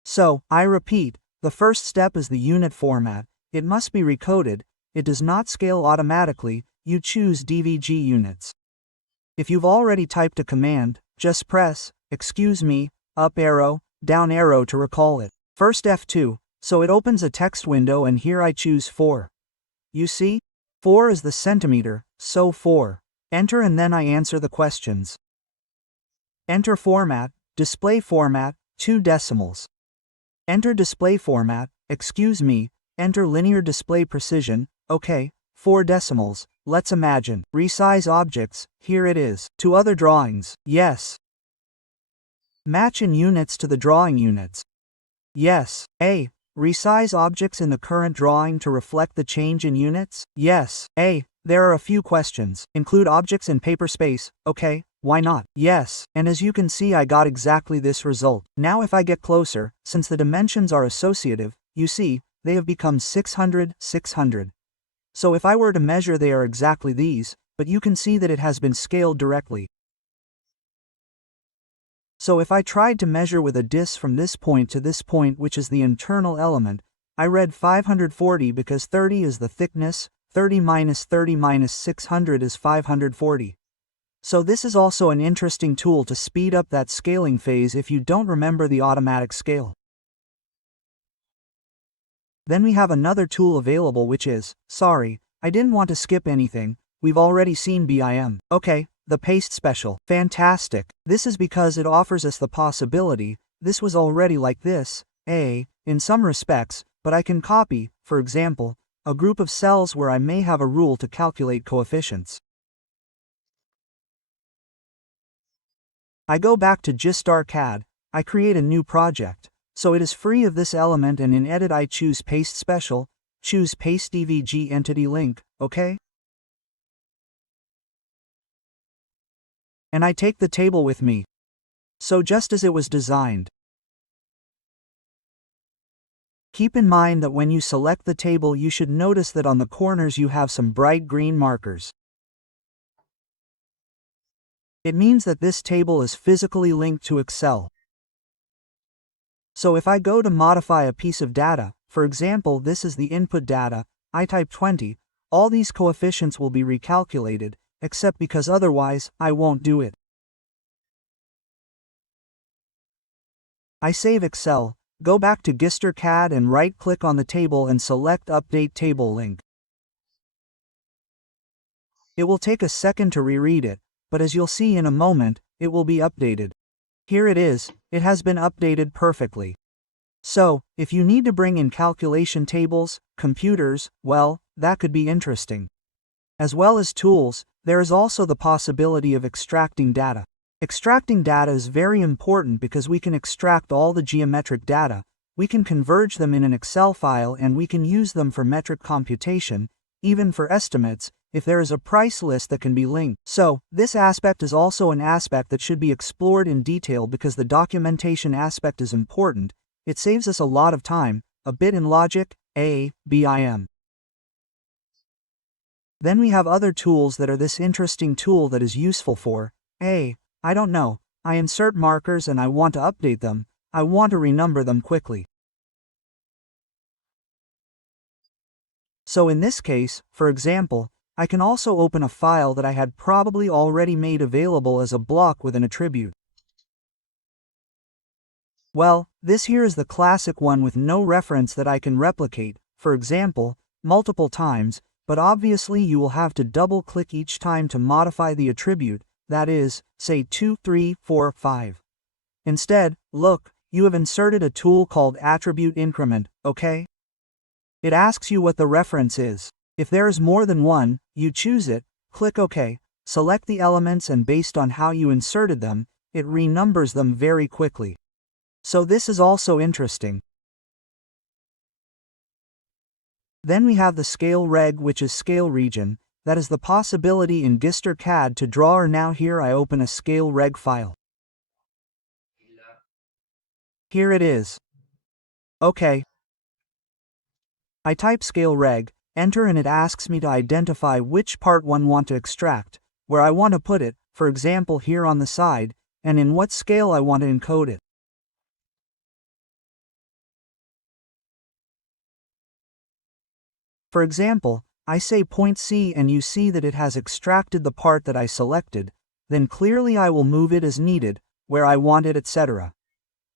So, I repeat, the first step is the unit format, it must be recoded, it does not scale automatically, you choose DVG units. If you've already typed a command, just press, excuse me, up arrow, down arrow to recall it. First F2, so it opens a text window and here I choose 4. You see? 4 is the centimeter, so 4. Enter and then I answer the questions. Enter format, display format, 2 decimals. Enter display format, excuse me, enter linear display precision, okay, 4 decimals, let's imagine. Resize objects, here it is. To other drawings, yes. Match in units to the drawing units. Yes. A. Resize objects in the current drawing to reflect the change in units? Yes. A. There are a few questions. Include objects in paper space, okay, why not? Yes. And as you can see I got exactly this result. Now if I get closer, since the dimensions are associative, you see, they have become 600, 600. So if I were to measure they are exactly these, but you can see that it has been scaled directly. So if I tried to measure with a dis from this point to this point, which is the internal element, I read 540 because 30 is the thickness, 30 minus 30 minus 600 is 540. So this is also an interesting tool to speed up that scaling phase if you don't remember the automatic scale. Then we have another tool available which is, sorry, I didn't want to skip anything, we've already seen BIM. Okay, the paste special. Fantastic. This is because it offers us the possibility, this was already like this, in some respects, but I can copy, for example, a group of cells where I may have a rule to calculate coefficients. I go back to GstarCAD, I create a new project. So it is free of this element, and in Edit I choose Paste Special, choose Paste DVG Entity Link, okay? And I take the table with me. So just as it was designed. Keep in mind that when you select the table, you should notice that on the corners you have some bright green markers. It means that this table is physically linked to Excel. So if I go to modify a piece of data, for example this is the input data, I type 20, all these coefficients will be recalculated, except because otherwise, I won't do it. I save Excel, go back to GstarCAD and right-click on the table and select Update Table Link. It will take a second to reread it, but as you'll see in a moment, it will be updated. Here it is, it has been updated perfectly. So, if you need to bring in calculation tables, computers, well, that could be interesting. As well as tools, there is also the possibility of extracting data. Extracting data is very important because we can extract all the geometric data, we can converge them in an Excel file, and we can use them for metric computation, even for estimates, if there is a price list that can be linked. So, this aspect is also an aspect that should be explored in detail because the documentation aspect is important. It saves us a lot of time, a bit in logic, BIM. Then we have other tools that are this interesting tool that is useful for, I don't know, I insert markers and I want to update them, I want to renumber them quickly. So in this case, for example, I can also open a file that I had probably already made available as a block with an attribute. Well, this here is the classic one with no reference that I can replicate, for example, multiple times, but obviously you will have to double-click each time to modify the attribute, that is, say 2, 3, 4, 5. Instead, look, you have inserted a tool called Attribute Increment, okay? It asks you what the reference is. If there is more than one, you choose it, click OK, select the elements, and based on how you inserted them, it renumbers them very quickly. So this is also interesting. Then we have the scale reg, which is scale region. That is the possibility in GstarCAD to draw, or now here I open a scale reg file. Here it is. Okay. I type scale reg, enter, and it asks me to identify which part one want to extract, where I want to put it, for example here on the side, and in what scale I want to encode it. For example, I say point C and you see that it has extracted the part that I selected, then clearly I will move it as needed, where I want it, etc.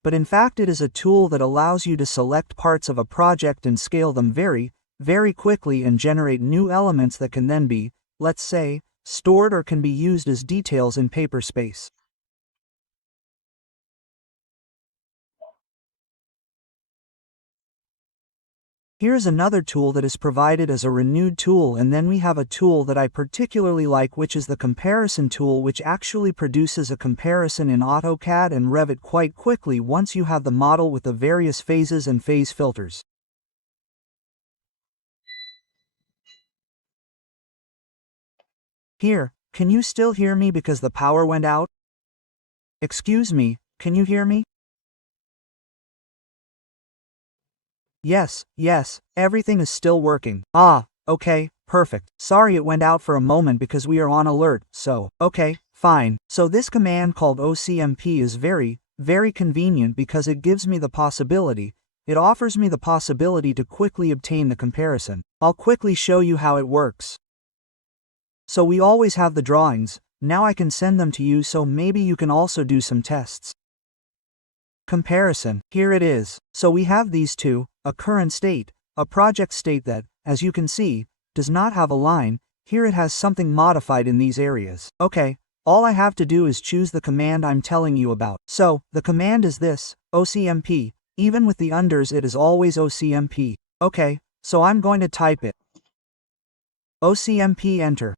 But in fact it is a tool that allows you to select parts of a project and scale them very, very quickly and generate new elements that can then be, let's say, stored or can be used as details in paper space. Here's another tool that is provided as a renewed tool, and then we have a tool that I particularly like, which is the comparison tool, which actually produces a comparison in AutoCAD and Revit quite quickly once you have the model with the various phases and phase filters. Here, can you still hear me because the power went out? Excuse me, can you hear me? Yes, everything is still working. Ah, okay, perfect. Sorry it went out for a moment because we are on alert, so, okay, fine. So this command called OCMP is very, very convenient because it gives me the possibility, it offers me the possibility to quickly obtain the comparison. I'll quickly show you how it works. So we always have the drawings, now I can send them to you, so maybe you can also do some tests. Comparison, here it is. So we have these two, a current state, a project state that, as you can see, does not have a line. Here it has something modified in these areas. Okay, all I have to do is choose the command I'm telling you about. So, the command is this, OCMP. Even with the unders it is always OCMP. Okay, so I'm going to type it. OCMP, enter.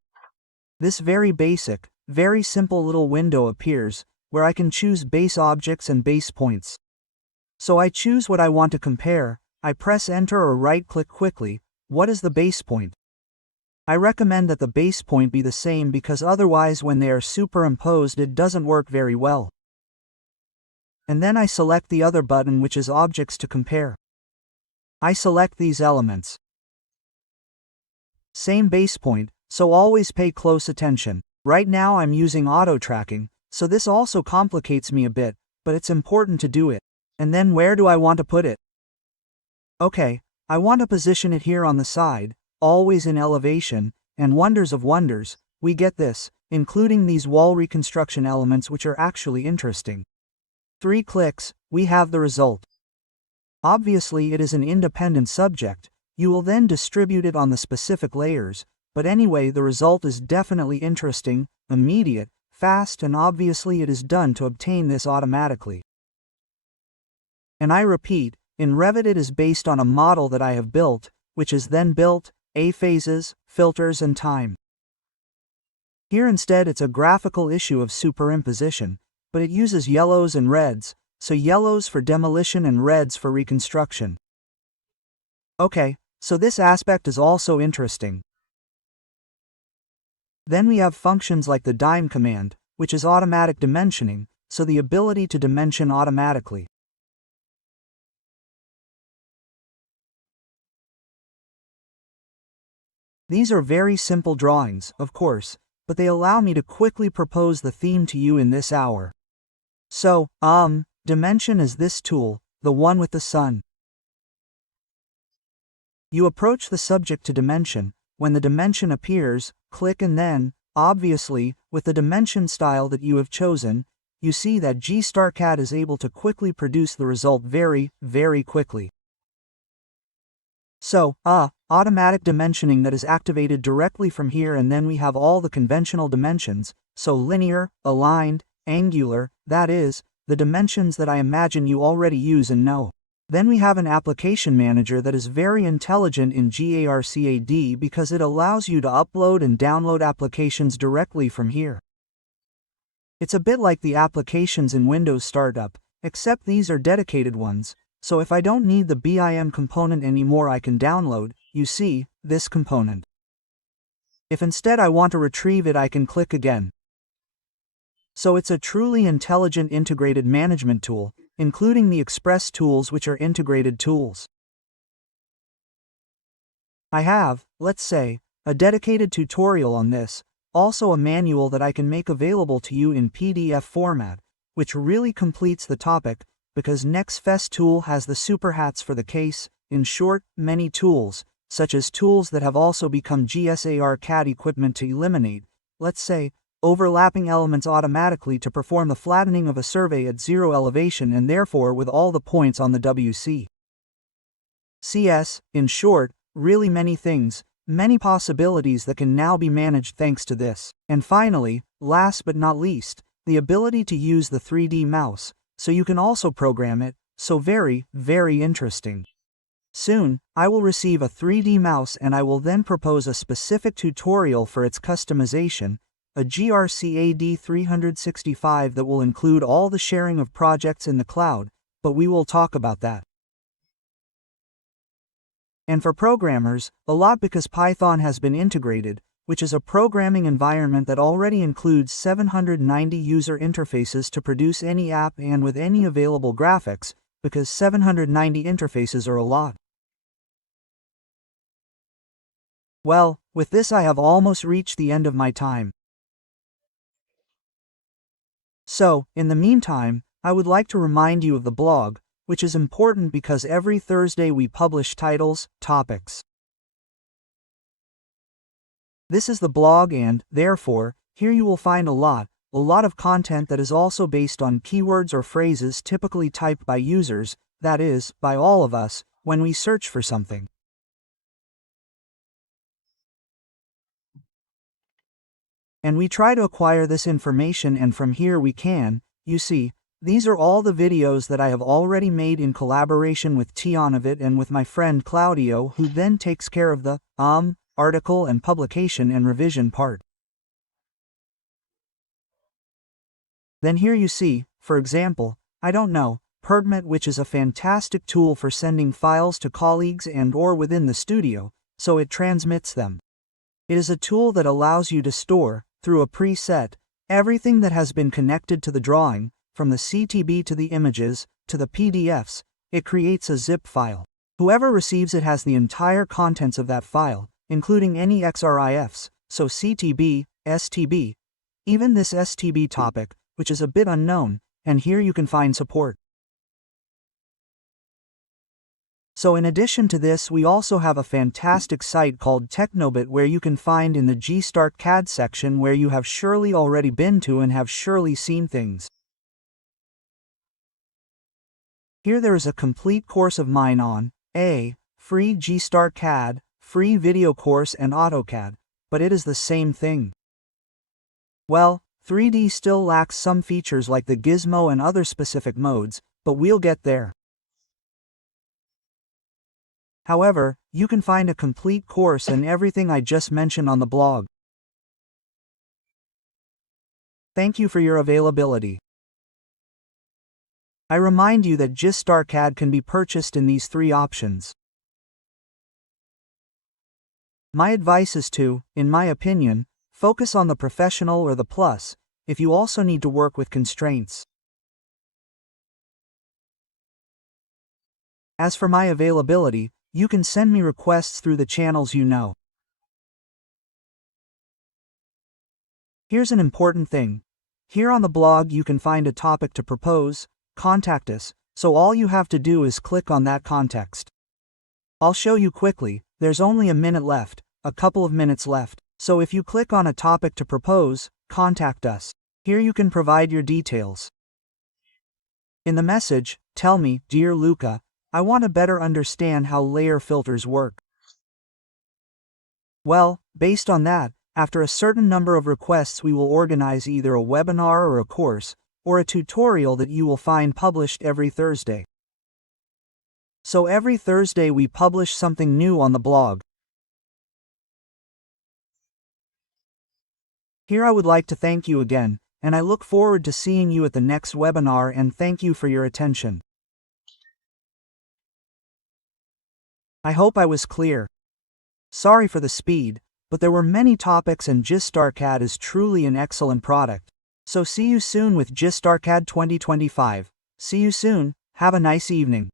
This very basic, very simple little window appears, where I can choose base objects and base points. So I choose what I want to compare, I press enter or right-click quickly. What is the base point? I recommend that the base point be the same because otherwise when they are superimposed it doesn't work very well. And then I select the other button, which is objects to compare. I select these elements. Same base point, so always pay close attention. Right now I'm using auto tracking, so this also complicates me a bit, but it's important to do it. And then where do I want to put it? Okay, I want to position it here on the side, always in elevation, and wonders of wonders, we get this, including these wall reconstruction elements which are actually interesting. 3 clicks, we have the result. Obviously it is an independent subject, you will then distribute it on the specific layers, but anyway the result is definitely interesting, immediate, fast, and obviously it is done to obtain this automatically. And I repeat, in Revit it is based on a model that I have built, which is then built, phases, filters and time. Here instead it's a graphical issue of superimposition, but it uses yellows and reds, so yellows for demolition and reds for reconstruction. Okay, so this aspect is also interesting. Then we have functions like the dim command, which is automatic dimensioning, so the ability to dimension automatically. These are very simple drawings, of course, but they allow me to quickly propose the theme to you in this hour. So, dimension is this tool, the one with the sun. You approach the subject to dimension. When the dimension appears, click and then, obviously, with the dimension style that you have chosen, you see that GstarCAD is able to quickly produce the result very, very quickly. So, automatic dimensioning that is activated directly from here, and then we have all the conventional dimensions, so linear, aligned, angular, that is, the dimensions that I imagine you already use and know. Then we have an application manager that is very intelligent in GstarCAD because it allows you to upload and download applications directly from here. It's a bit like the applications in Windows Startup, except these are dedicated ones, so if I don't need the BIM component anymore I can download, you see, this component. If instead I want to retrieve it I can click again. So it's a truly intelligent integrated management tool, including the Express tools which are integrated tools. I have, let's say, a dedicated tutorial on this, also a manual that I can make available to you in PDF format, which really completes the topic, because NextFest tool has the super hats for the case, in short, many tools, such as tools that have also become GstarCAD equipment to eliminate, let's say, overlapping elements automatically to perform the flattening of a survey at 0 elevation and therefore with all the points on the WC. CS, in short, really many things, many possibilities that can now be managed thanks to this. And finally, last but not least, the ability to use the 3D mouse, so you can also program it, so very, very interesting. Soon, I will receive a 3D mouse and I will then propose a specific tutorial for its customization, a GstarCAD 365 that will include all the sharing of projects in the cloud, but we will talk about that. And for programmers, a lot because Python has been integrated, which is a programming environment that already includes 790 user interfaces to produce any app and with any available graphics, because 790 interfaces are a lot. Well, with this I have almost reached the end of my time. So, in the meantime, I would like to remind you of the blog, which is important because every Thursday we publish titles, topics. This is the blog and, therefore, here you will find a lot of content that is also based on keywords or phrases typically typed by users, that is, by all of us, when we search for something. And we try to acquire this information, and from here we can, you see, these are all the videos that I have already made in collaboration with Tionovit and with my friend Claudio, who then takes care of the, article and publication and revision part. Then here you see, for example, I don't know, Pergmet, which is a fantastic tool for sending files to colleagues and or within the studio, so it transmits them. It is a tool that allows you to store, through a preset, everything that has been connected to the drawing, from the CTB to the images, to the PDFs. It creates a zip file. Whoever receives it has the entire contents of that file, including any XRIFs, so CTB, STB, even this STB topic, which is a bit unknown, and here you can find support. So in addition to this, we also have a fantastic site called Technobit where you can find in the GstarCAD section where you have surely already been to and have surely seen things. Here there is a complete course of mine on A. Free GstarCAD, free video course and AutoCAD, but it is the same thing. Well, 3D still lacks some features like the gizmo and other specific modes, but we'll get there. However, you can find a complete course and everything I just mentioned on the blog. Thank you for your availability. I remind you that GstarCAD can be purchased in these 3 options. My advice is to, in my opinion, focus on the professional or the plus, if you also need to work with constraints. As for my availability, you can send me requests through the channels you know. Here's an important thing. Here on the blog you can find a topic to propose, contact us, so all you have to do is click on that context. I'll show you quickly, there's only a minute left, a couple of minutes left, so if you click on a topic to propose, contact us. Here you can provide your details. In the message, tell me, Dear Luca, I want to better understand how layer filters work. Well, based on that, after a certain number of requests we will organize either a webinar or a course, or a tutorial that you will find published every Thursday. So every Thursday we publish something new on the blog. Here I would like to thank you again, and I look forward to seeing you at the next webinar and thank you for your attention. I hope I was clear. Sorry for the speed, but there were many topics and GstarCAD is truly an excellent product. So see you soon with GstarCAD 2025. See you soon, have a nice evening.